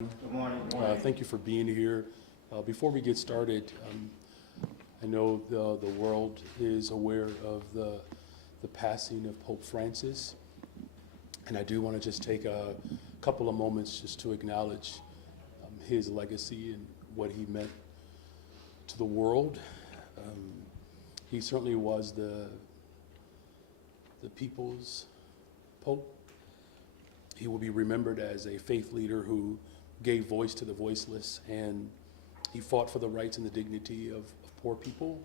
Good morning. Thank you for being here. Before we get started, I know the world is aware of the passing of Pope Francis, and I do want to just take a couple of moments just to acknowledge his legacy and what he meant to the world. He certainly was the people's Pope. He will be remembered as a faith leader who gave voice to the voiceless, and he fought for the rights and the dignity of poor people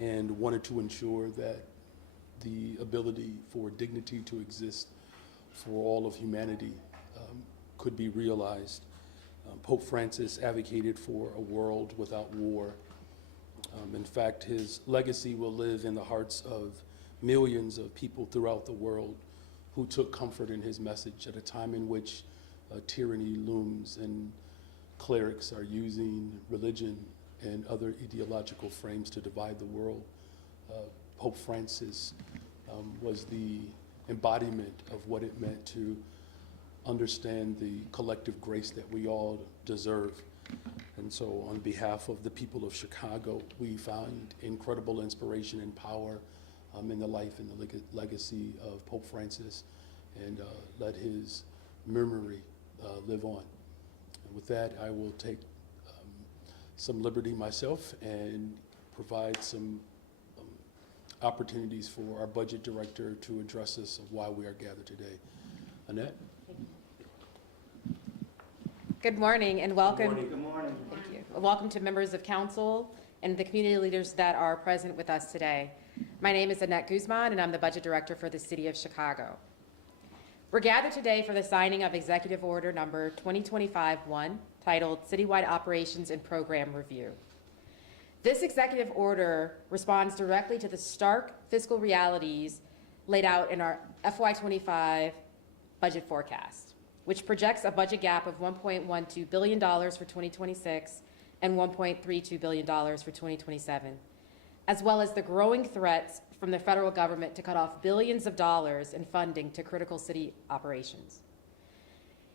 and wanted to ensure that the ability for dignity to exist for all of humanity could be realized. Pope Francis advocated for a world without war. In fact, his legacy will live in the hearts of millions of people throughout the world who took comfort in his message at a time in which tyranny looms and clerics are using religion and other ideological frames to divide the world. Pope Francis was the embodiment of what it meant to understand the collective grace that we all deserve. And so on behalf of the people of Chicago, we find incredible inspiration and power in the life and the legacy of Pope Francis, and let his memory live on. And with that, I will take some liberty myself and provide some opportunities for our budget director to address us of why we are gathered today. Annette? Good morning and welcome. Good morning. Thank you. Welcome to members of council and the community leaders that are present with us today. My name is Annette Guzman, and I'm the budget director for the city of Chicago. We're gathered today for the signing of Executive Order number 2025-1, titled Citywide Operations and Program Review. This executive order responds directly to the stark fiscal realities laid out in our FY25 budget forecast, which projects a budget gap of $1.12 billion for 2026 and $1.32 billion for 2027, as well as the growing threats from the federal government to cut off billions of dollars in funding to critical city operations.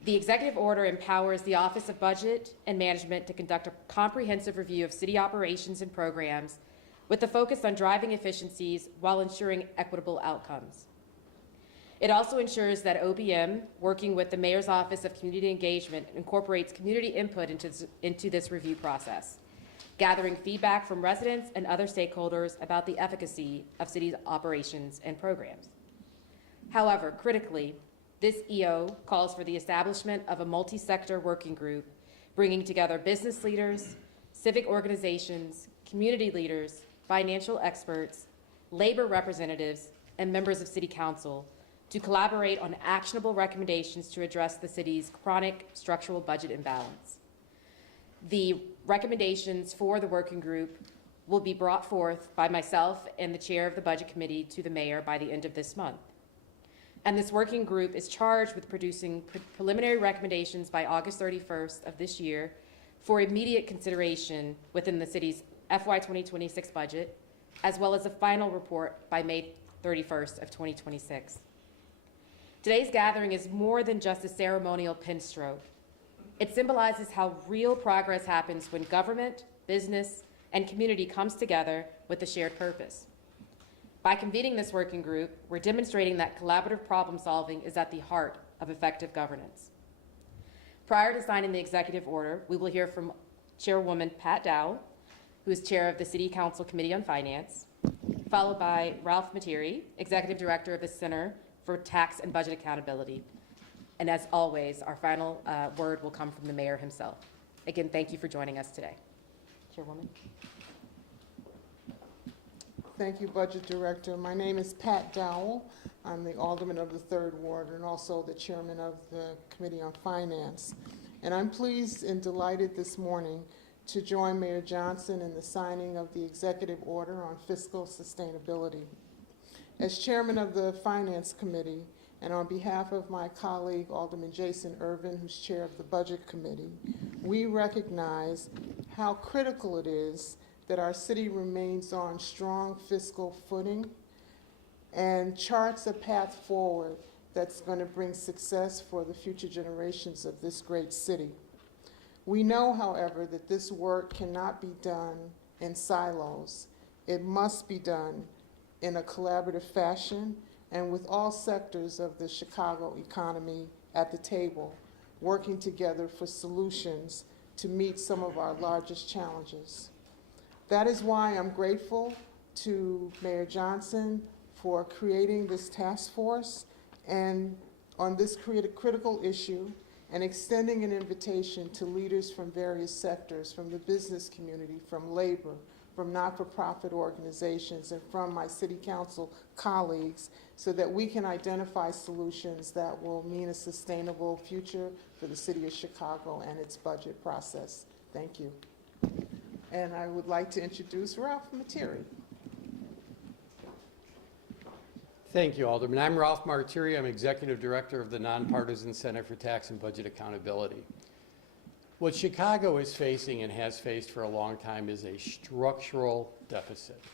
The executive order empowers the Office of Budget and Management to conduct a comprehensive review of city operations and programs with the focus on driving efficiencies while ensuring equitable outcomes. It also ensures that OBM, working with the Mayor's Office of Community Engagement, incorporates community input into this review process, gathering feedback from residents and other stakeholders about the efficacy of city operations and programs. However, critically, this EO calls for the establishment of a multi-sector working group bringing together business leaders, civic organizations, community leaders, financial experts, labor representatives, and members of City Council to collaborate on actionable recommendations to address the city's chronic structural budget imbalance. The recommendations for the working group will be brought forth by myself and the chair of the Budget Committee to the mayor by the end of this month. And this working group is charged with producing preliminary recommendations by August 31st of this year for immediate consideration within the city's FY 2026 budget, as well as a final report by May 31st of 2026. Today's gathering is more than just a ceremonial pin stroke. It symbolizes how real progress happens when government, business, and community comes together with a shared purpose. By convening this working group, we're demonstrating that collaborative problem solving is at the heart of effective governance. Prior to signing the executive order, we will hear from Chairwoman Pat Daly, who is chair of the City Council Committee on Finance, followed by Ralph Materi, executive director of the Center for Tax and Budget Accountability. And as always, our final word will come from the mayor himself. Again, thank you for joining us today. Chairwoman. Thank you, Budget Director. My name is Pat Dowell. I'm the Alderman of the 3rd Ward and also the Chairman of the Committee on Finance. And I'm pleased and delighted this morning to join Mayor Johnson in the signing of the Executive Order on Fiscal Sustainability. As Chairman of the Finance Committee, and on behalf of my colleague, Alderman Jason Irvin, who's Chair of the Budget Committee, we recognize how critical it is that our city remains on strong fiscal footing and charts a path forward that's going to bring success for the future generations of this great city. We know, however, that this work cannot be done in silos. It must be done in a collaborative fashion and with all sectors of the Chicago economy at the table, working together for solutions to meet some of our largest challenges. That is why I'm grateful to Mayor Johnson for creating this task force and on this critical issue and extending an invitation to leaders from various sectors, from the business community, from labor, from not-for-profit organizations, and from my city council colleagues, so that we can identify solutions that will mean a sustainable future for the city of Chicago and its budget process. Thank you. And I would like to introduce Ralph Materi. Thank you, Alderman. I'm Ralph Marti. I'm Executive Director of the Nonpartisan Center for Tax and Budget Accountability. What Chicago is facing and has faced for a long time is a structural deficit.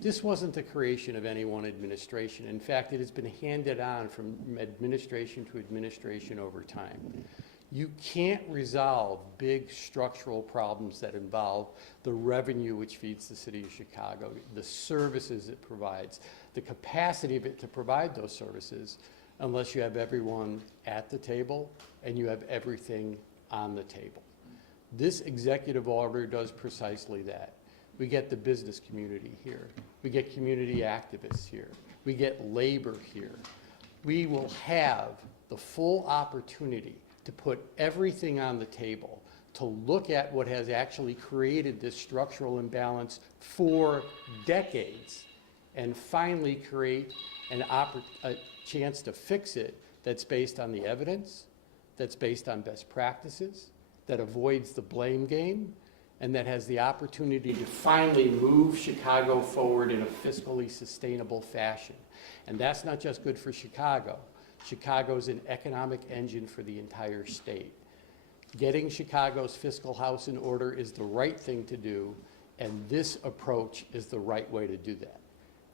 This wasn't the creation of any one administration. In fact, it has been handed on from administration to administration over time. You can't resolve big structural problems that involve the revenue which feeds the city of Chicago, the services it provides, the capacity of it to provide those services, unless you have everyone at the table and you have everything on the table. This executive order does precisely that. We get the business community here. We get community activists here. We get labor here. We will have the full opportunity to put everything on the table, to look at what has actually created this structural imbalance for decades, and finally create a chance to fix it that's based on the evidence, that's based on best practices, that avoids the blame game, and that has the opportunity to finally move Chicago forward in a fiscally sustainable fashion. And that's not just good for Chicago. Chicago's an economic engine for the entire state. Getting Chicago's fiscal house in order is the right thing to do, and this approach is the right way to do that.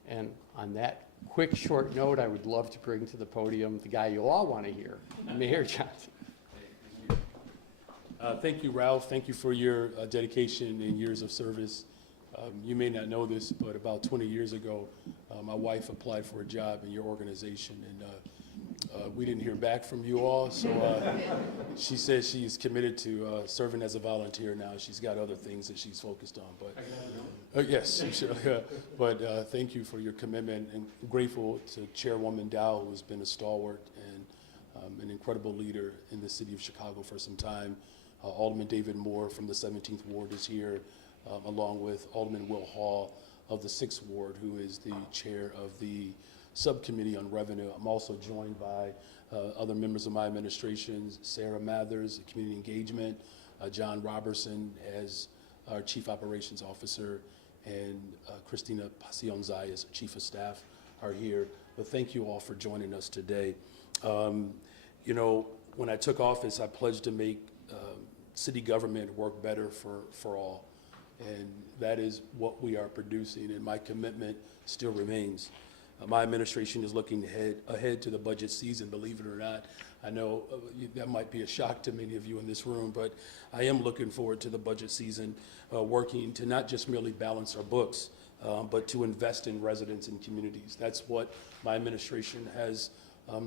And on that quick, short note, I would love to bring to the podium the guy you all want to hear, Mayor Johnson. Thank you, Ralph. Thank you for your dedication and years of service. You may not know this, but about 20 years ago, my wife applied for a job in your organization, and we didn't hear back from you all, so she says she's committed to serving as a volunteer now. She's got other things that she's focused on, but yes, sure. But thank you for your commitment, and grateful to Chairwoman Dow, who has been a stalwart and an incredible leader in the city of Chicago for some time. Alderman David Moore from the 17th Ward is here, along with Alderman Will Hall of the 6th Ward, who is the chair of the subcommittee on revenue. I'm also joined by other members of my administration, Sarah Mathers, community engagement, John Robertson as our chief operations officer, and Christina Pasion-Zayas, chief of staff, are here. But thank you all for joining us today. You know, when I took office, I pledged to make city government work better for all. And that is what we are producing, and my commitment still remains. My administration is looking ahead to the budget season, believe it or not. I know that might be a shock to many of you in this room, but I am looking forward to the budget season, working to not just merely balance our books, but to invest in residents and communities. That's what my administration has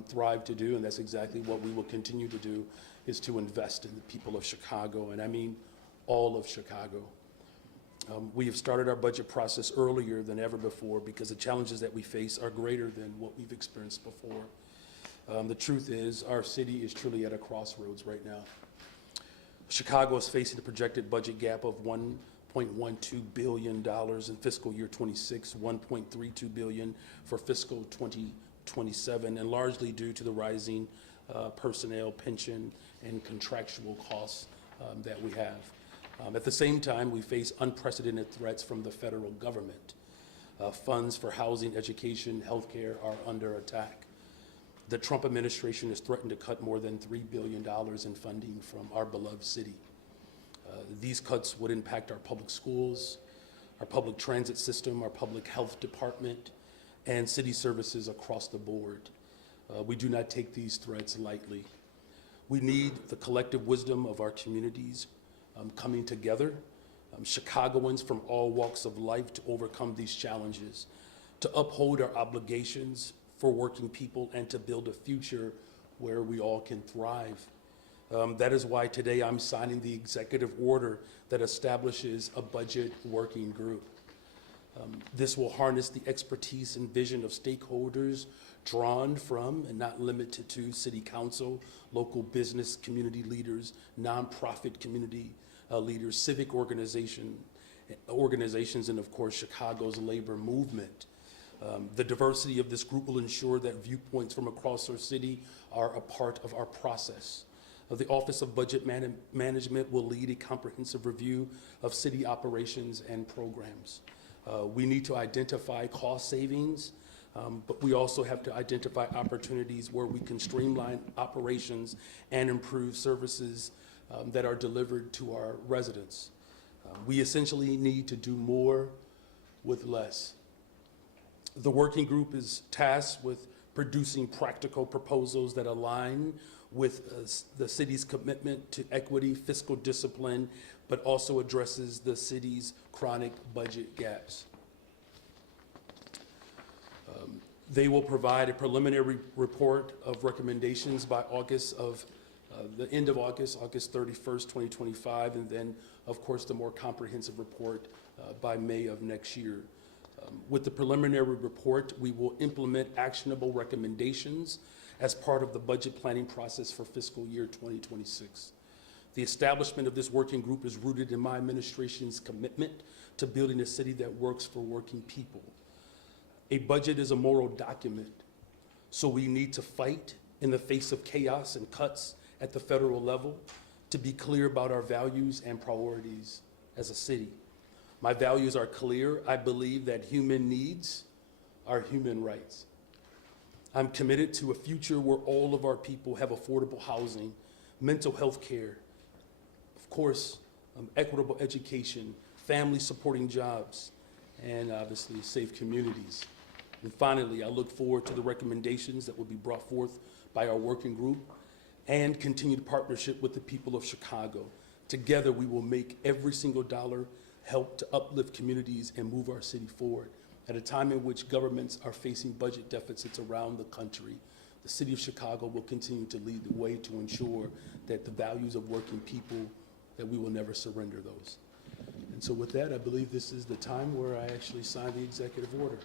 thrived to do, and that's exactly what we will continue to do, is to invest in the people of Chicago, and I mean all of Chicago. We have started our budget process earlier than ever before because the challenges that we face are greater than what we've experienced before. The truth is, our city is truly at a crossroads right now. Chicago is facing a projected budget gap of $1.12 billion in fiscal year 26, $1.32 billion for fiscal 2027, and largely due to the rising personnel, pension, and contractual costs that we have. At the same time, we face unprecedented threats from the federal government. Funds for housing, education, healthcare are under attack. The Trump administration has threatened to cut more than $3 billion in funding from our beloved city. These cuts would impact our public schools, our public transit system, our public health department, and city services across the board. We do not take these threats lightly. We need the collective wisdom of our communities, coming together, Chicagoans from all walks of life to overcome these challenges, to uphold our obligations for working people and to build a future where we all can thrive. That is why today I'm signing the executive order that establishes a budget working group. This will harness the expertise and vision of stakeholders drawn from and not limited to City Council, local business community leaders, nonprofit community leaders, civic organizations, and of course, Chicago's labor movement. The diversity of this group will ensure that viewpoints from across our city are a part of our process. The Office of Budget Management will lead a comprehensive review of city operations and programs. We need to identify cost savings, but we also have to identify opportunities where we can streamline operations and improve services that are delivered to our residents. We essentially need to do more with less. The working group is tasked with producing practical proposals that align with the city's commitment to equity, fiscal discipline, but also addresses the city's chronic budget gaps. They will provide a preliminary report of recommendations by the end of August 31st, 2025, and then, of course, the more comprehensive report by May of next year. With the preliminary report, we will implement actionable recommendations as part of the budget planning process for fiscal year 2026. The establishment of this working group is rooted in my administration's commitment to building a city that works for working people. A budget is a moral document, so we need to fight in the face of chaos and cuts at the federal level to be clear about our values and priorities as a city. My values are clear. I believe that human needs are human rights. I'm committed to a future where all of our people have affordable housing, mental health care, of course, equitable education, family supporting jobs, and obviously safe communities. And finally, I look forward to the recommendations that will be brought forth by our working group and continued partnership with the people of Chicago. Together, we will make every single dollar help to uplift communities and move our city forward. At a time in which governments are facing budget deficits around the country, the city of Chicago will continue to lead the way to ensure that the values of working people, that we will never surrender those. And so with that, I believe this is the time where I actually sign the executive order.